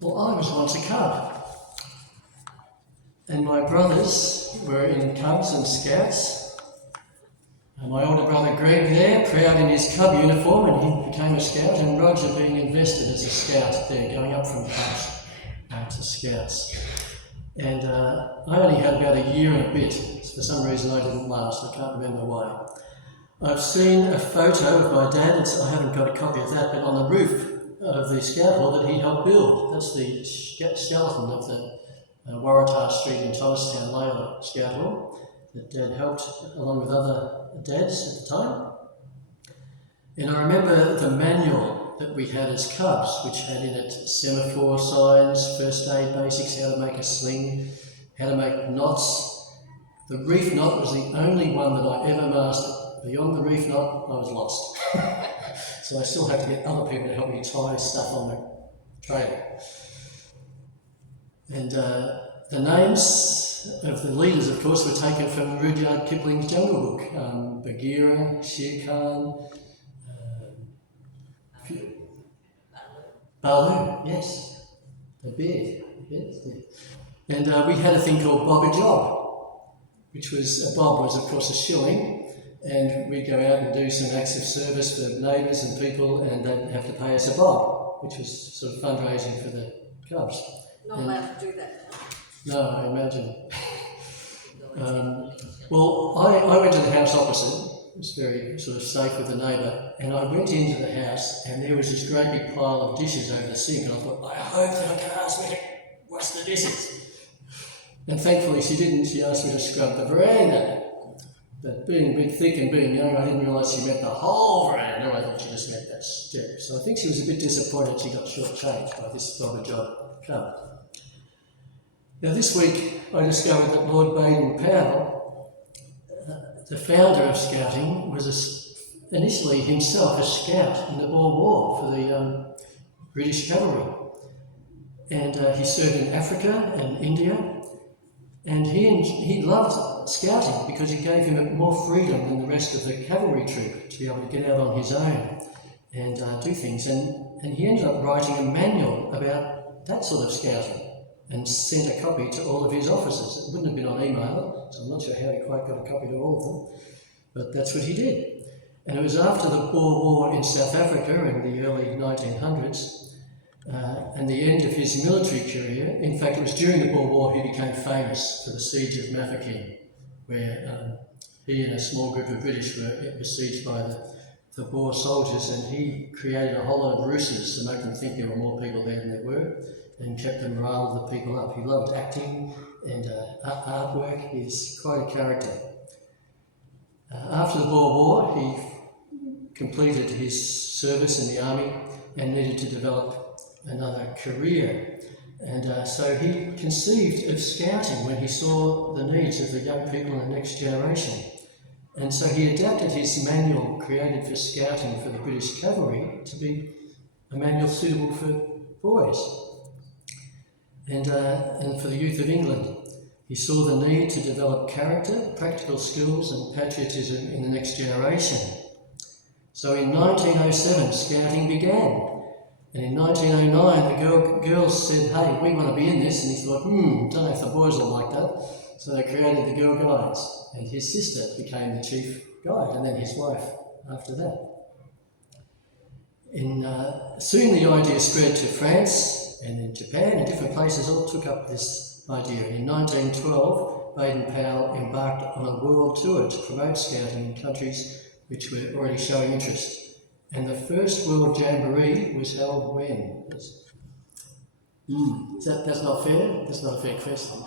Well, I was once a cub, and my brothers were in cubs and scouts. And my older brother Greg there, proud in his cub uniform, and he became a scout, and Roger being invested as a scout there, going up from cubs to scouts. And I only had about a year and a bit. For some reason I didn't last, I can't remember why. I've seen a photo of my dad, I haven't got a copy of that, but on the roof of the scout hall that he helped build. That's the skeleton of the Waratah Street in Thomastown Lower Scout Hall that Dad helped along with other dads at the time. And I remember the manual that we had as cubs, which had in it semaphore signs, first aid basics, how to make a sling, how to make knots. The reef knot was the only one that I ever mastered. Beyond the reef knot, I was lost. So I still had to get other people to help me tie stuff on the trailer. And the names of the leaders, of course, were taken from Rudyard Kipling's Jungle Book. Bagheera, Shere Khan, Baloo, yes, the bear. Yes. And we had a thing called Bob a Job, which was, a bob was of course a shilling, and we'd go out and do some acts of service for neighbours and people, and they'd have to pay us a bob, which was sort of fundraising for the cubs. Not allowed to do that. No, I imagine. Well, I went to the house opposite. It was very sort of safe with the neighbour, and I went into the house, and there was this great big pile of dishes over the sink, and I thought, I hope that I can ask me to wash the dishes. And thankfully she didn't. She asked me to scrub the veranda. But being a bit thick and being young, I didn't realise she meant the whole veranda. I thought she just meant that step. So I think she was a bit disappointed she got shortchanged by this Bob a Job cub. Now this week I discovered that Lord Baden Powell, the founder of Scouting, was initially himself a scout in the Boer War for the British cavalry. And he served in Africa and India. And he loved scouting because it gave him more freedom than the rest of the cavalry troop to be able to get out on his own and do things. And he ended up writing a manual about that sort of scouting and sent a copy to all of his officers. It wouldn't have been on email, so I'm not sure how he quite got a copy to all of them, but that's what he did. And it was after the Boer War in South Africa in the early 1900s, and the end of his military career. In fact, it was during the Boer War he became famous for the siege of Mafeking, where he and a small group of British were besieged by the Boer soldiers, and he created a whole lot of ruses to make them think there were more people there than there were, and kept the morale of the people up. He loved acting and artwork. He's quite a character. After the Boer War, he completed his service in the army and needed to develop another career. And so he conceived of scouting when he saw the needs of the young people in the next generation. And so he adapted his manual created for scouting for the British cavalry to be a manual suitable for boys and for the youth of England. He saw the need to develop character, practical skills and patriotism in the next generation. So in 1907, scouting began. And in 1909, the girls said, hey, we want to be in this. And he thought, don't know if the boys will like that. So they created the Girl Guides. And his sister became the chief guide, and then his wife after that. Soon the idea spread to France and in Japan, and different places all took up this idea. And in 1912, Baden Powell embarked on a world tour to promote scouting in countries which were already showing interest. And the first World Jamboree was held when? That's not fair? That's not a fair question.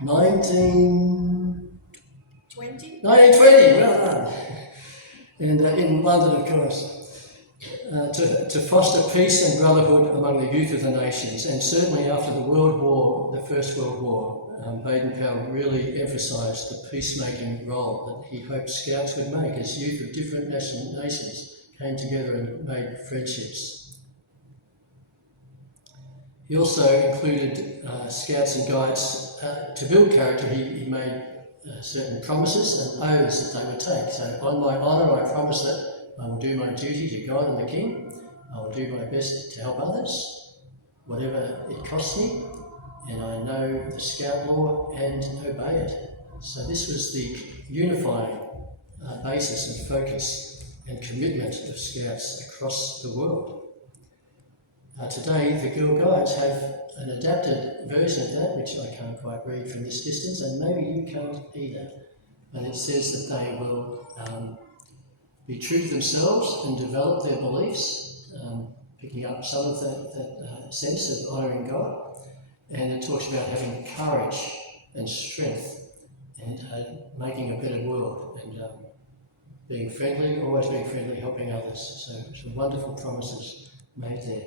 1920, well done. And in London, of course, to foster peace and brotherhood among the youth of the nations. And certainly after the World War, the First World War, Baden Powell really emphasised the peacemaking role that he hoped Scouts would make as youth of different nations came together and made friendships. He also included Scouts and Guides to build character. He made certain promises and oaths that they would take. So on my honour I promise that I will do my duty to God and the King. I will do my best to help others. whatever it costs me, and I know the Scout law and obey it. So this was the unifying basis and focus and commitment of Scouts across the world. Today, the Girl Guides have an adapted version of that, which I can't quite read from this distance, and maybe you can't either. And it says that they will be true to themselves and develop their beliefs, picking up some of that sense of honouring God. And it talks about having courage and strength and making a better world and being friendly, always being friendly, helping others. So some wonderful promises made there.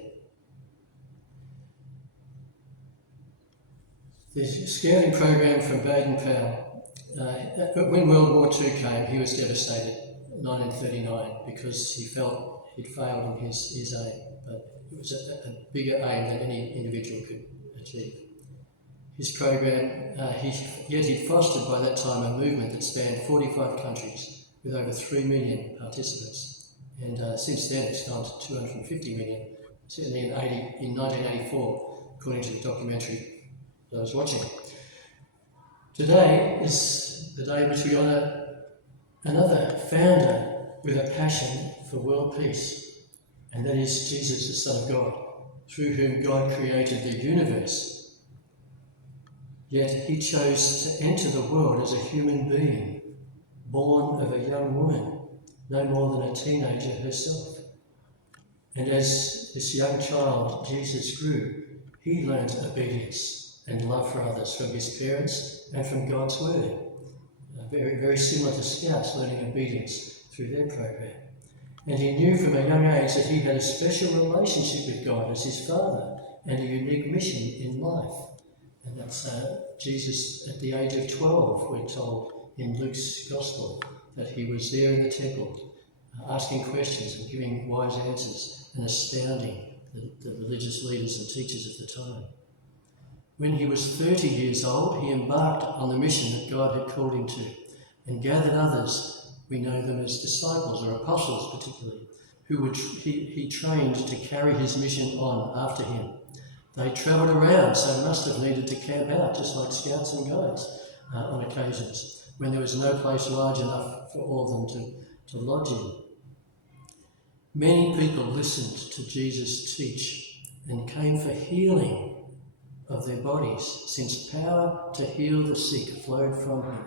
The scouting program from Baden Powell, when World War II came, he was devastated in 1939 because he felt he'd failed in his aim, but it was a bigger aim than any individual could achieve. His program, he'd fostered by that time a movement that spanned 45 countries with over 3 million participants, and since then it's gone to 250 million, certainly in 1984, according to the documentary that I was watching. Today is the day in which we honour another founder with a passion for world peace, and that is Jesus, the Son of God, through whom God created the universe. Yet he chose to enter the world as a human being, born of a young woman, no more than a teenager herself. And as this young child, Jesus, grew, he learnt obedience and love for others from his parents and from God's word. Very, very similar to Scouts learning obedience through their program. And he knew from a young age that he had a special relationship with God as his Father and a unique mission in life. And that's Jesus at the age of 12, we're told in Luke's Gospel, that he was there in the temple asking questions and giving wise answers and astounding the religious leaders and teachers of the time. When he was 30 years old, he embarked on the mission that God had called him to and gathered others, we know them as disciples or apostles particularly, who he trained to carry his mission on after him. They travelled around, so must have needed to camp out, just like Scouts and Guides on occasions, when there was no place large enough for all of them to lodge in. Many people listened to Jesus teach and came for healing of their bodies, since power to heal the sick flowed from him.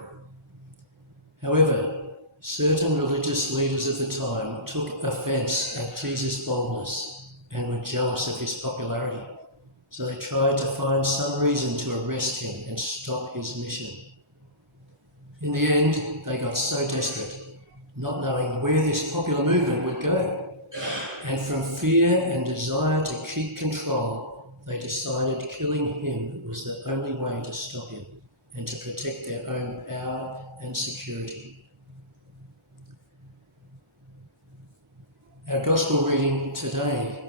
However, certain religious leaders of the time took offence at Jesus' boldness and were jealous of his popularity, so they tried to find some reason to arrest him and stop his mission. In the end, they got so desperate, not knowing where this popular movement would go, and from fear and desire to keep control, they decided killing him was the only way to stop him and to protect their own power and security. Our Gospel reading today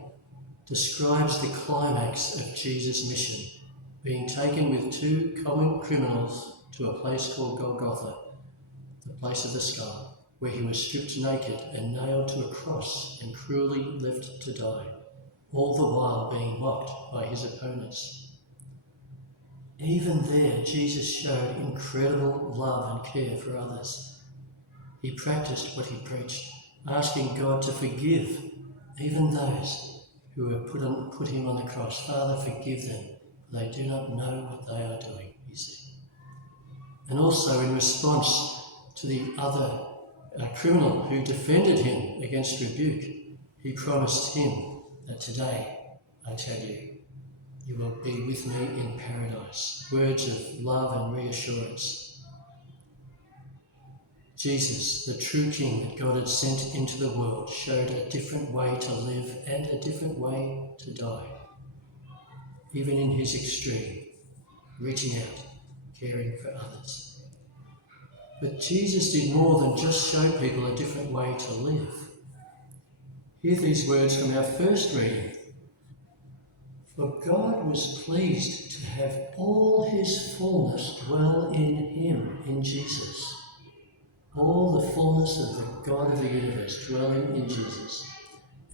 describes the climax of Jesus' mission, being taken with 2 common criminals to a place called Golgotha, the place of the skull, where he was stripped naked and nailed to a cross and cruelly left to die, all the while being mocked by his opponents. Even there, Jesus showed incredible love and care for others. He practiced what he preached, asking God to forgive even those who have put him on the cross. Father, forgive them, for they do not know what they are doing, he said. And also in response to the other criminal who defended him against rebuke, he promised him that today, I tell you, you will be with me in paradise. Words of love and reassurance. Jesus, the true King that God had sent into the world, showed a different way to live and a different way to die. Even in his extreme, reaching out, caring for others. But Jesus did more than just show people a different way to live. Hear these words from our first reading. For God was pleased to have all his fullness dwell in him, in Jesus. All the fullness of the God of the universe dwelling in Jesus.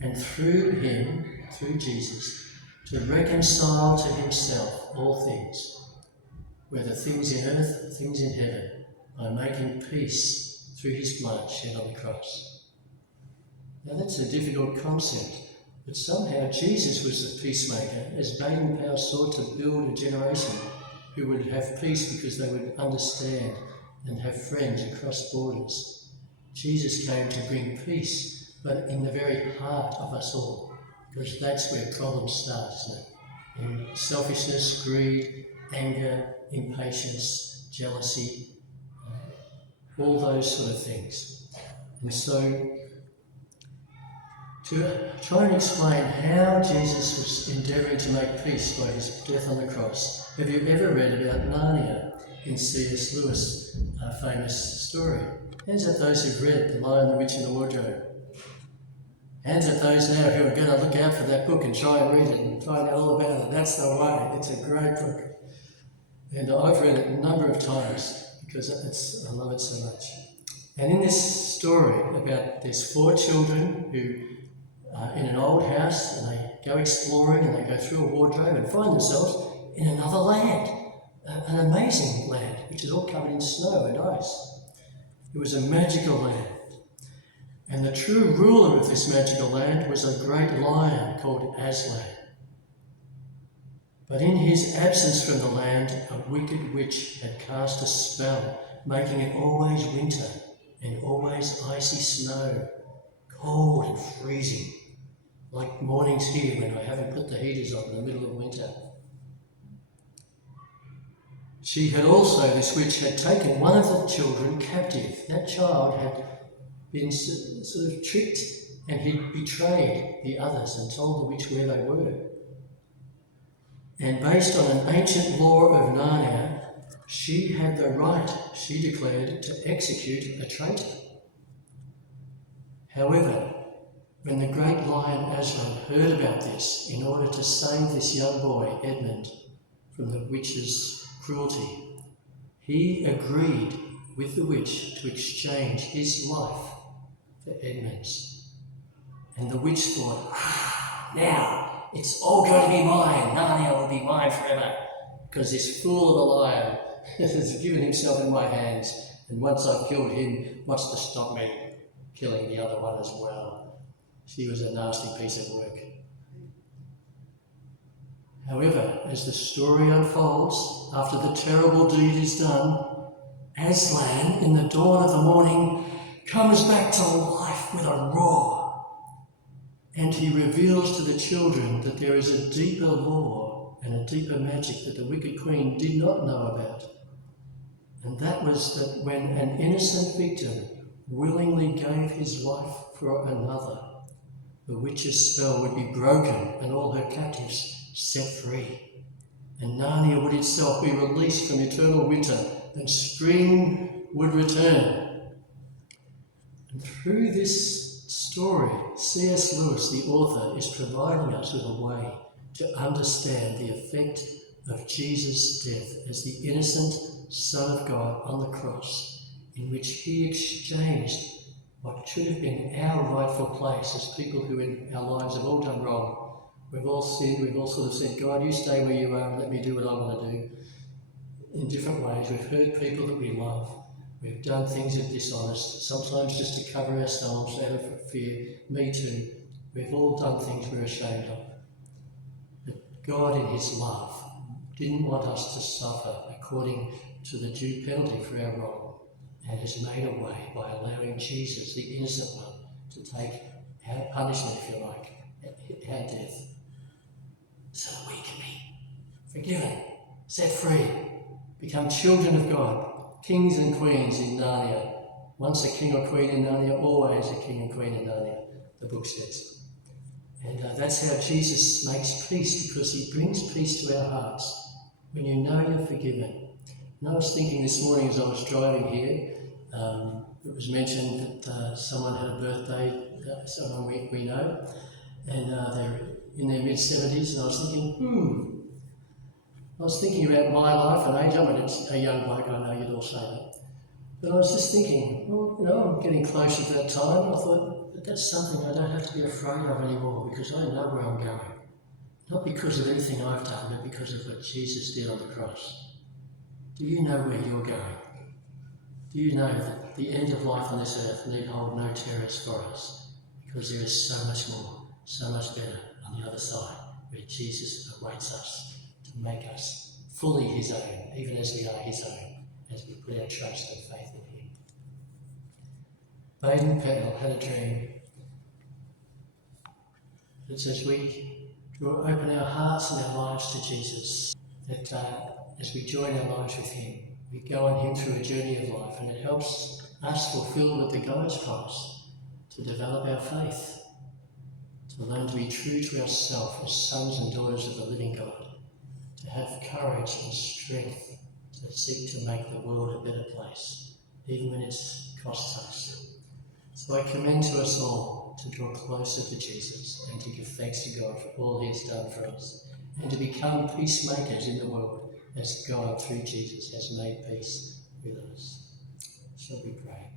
And through him, through Jesus, to reconcile to himself all things, whether things in earth, things in heaven, by making peace through his blood shed on the cross. Now that's a difficult concept, but somehow Jesus was the peacemaker, as Baden Powell sought to build a generation who would have peace because they would understand and have friends across borders. Jesus came to bring peace, but in the very heart of us all, because that's where problems start, isn't it? In selfishness, greed, anger, impatience, jealousy, all those sort of things. And so, to try and explain how Jesus was endeavouring to make peace by his death on the cross, have you ever read about Narnia in C.S. Lewis' famous story? Hands up those who've read The Lion, the Witch and the Wardrobe. Hands up those now who are going to look out for that book and try and read it and find out all about it. That's the way. It's a great book. And I've read it a number of times because I love it so much. And in this story about there's 4 children who are in an old house and they go exploring and they go through a wardrobe and find themselves in another land, an amazing land, which is all covered in snow and ice. It was a magical land. And the true ruler of this magical land was a great lion called Aslan. But in his absence from the land, a wicked witch had cast a spell, making it always winter and always icy snow, cold and freezing, like mornings here when I haven't put the heaters on in the middle of winter. She had also, this witch, had taken one of the children captive. That child had been sort of tricked and he'd betrayed the others and told the witch where they were. And based on an ancient law of Narnia, she had the right, she declared, to execute a traitor. However, when the great lion Aslan heard about this, in order to save this young boy, Edmund, from the witch's cruelty, he agreed with the witch to exchange his life for Edmund's. And the witch thought, now it's all going to be mine. Narnia will be mine forever, because this fool of a lion has given himself in my hands, and once I've killed him, what's to stop me killing the other one as well? She was a nasty piece of work. However, as the story unfolds, after the terrible deed is done, Aslan, in the dawn of the morning, comes back to life with a roar. And he reveals to the children that there is a deeper law and a deeper magic that the wicked queen did not know about. And that was that when an innocent victim willingly gave his life for another, the witch's spell would be broken and all her captives set free. And Narnia would itself be released from eternal winter and spring would return. And through this story, C.S. Lewis, the author, is providing us with a way to understand the effect of Jesus' death as the innocent Son of God on the cross, in which he exchanged what should have been our rightful place as people who in our lives have all done wrong. We've all sinned, we've all sort of said, God, you stay where you are and let me do what I want to do. In different ways, we've hurt people that we love. We've done things that are dishonest, sometimes just to cover ourselves out of fear. Me too. We've all done things we're ashamed of. But God, in his love, didn't want us to suffer according to the due penalty for our wrong, and has made a way by allowing Jesus, the innocent one, to take our punishment, if you like, our death, so that we can be forgiven, set free, become children of God, kings and queens in Narnia. Once a king or queen in Narnia, always a king and queen in Narnia, the book says. And that's how Jesus makes peace, because he brings peace to our hearts when you know you're forgiven. And I was thinking this morning as I was driving here, it was mentioned that someone had a birthday, someone we know, and they're in their mid-70s, and I was thinking about my life and age. I mean, it's a young bloke, I know you'd all say that. But I was just thinking, well, I'm getting closer to that time. I thought, that's something I don't have to be afraid of anymore, because I know where I'm going. not because of anything I've done, but because of what Jesus did on the cross. Do you know where you're going? Do you know that the end of life on this earth need hold no terrors for us? Because there is so much more, so much better on the other side, where Jesus awaits us to make us fully his own, even as we are his own, as we put our trust and faith in him. Baden Powell had a dream that says we open our hearts and our lives to Jesus, that as we join our lives with him, we go on him through a journey of life, and it helps us fulfill what the God's promise, to develop our faith, to learn to be true to ourselves as sons and daughters of the living God, to have courage and strength to seek to make the world a better place, even when it's cost us. So I commend to us all to draw closer to Jesus and to give thanks to God for all he has done for us, and to become peacemakers in the world as God, through Jesus, has made peace with us. Shall we pray?